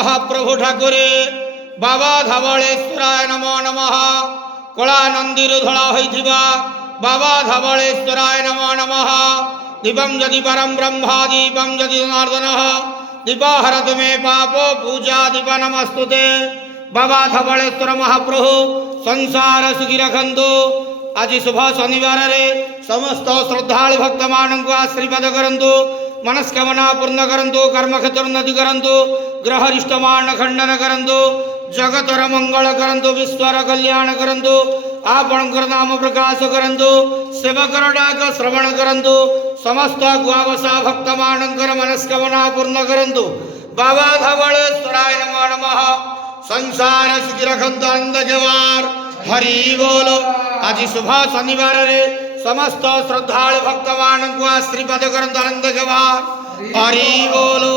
महाप्रभु ठाकुरे बाबा धवलेश्वराय नमो नमः कला नंदीर धड़ा होइथिबा बाबा धवलेश्वराय नमो नमः दीपं यदि परम ब्रह्मा दीपं यदि जनार्दनः दीपहरत मे पापो पूजा दीप नमस्तुते बाबा धवलेश्वर महाप्रभु संसार सुखी रखंतु। आज शुभ शनिवार रे समस्त श्रद्धालु भक्त मान को आशीर्वाद करंतु मनस्कामना पूर्ण करंतु कर्म क्षेत्र उन्नति करंतु ग्रह रिष्टमान खंडन करंतु जगतर मंगल करंतु विश्वर कल्याण करंतु आपणकर नाम प्रकाश करंतु सेवकर डाक श्रवण करंतु समस्त गुआवसा भक्त मानकर मनस्कामना पूर्ण करंतु बाबा धवलेश्वराय नमो नमः संसार सुखी रखंतु आनंद जवार हरि बोलो। आज शुभ शनिवार रे समस्त श्रद्धालु भक्त मान को आशीर्वाद करंतु आनंद जवार हरि बोलो।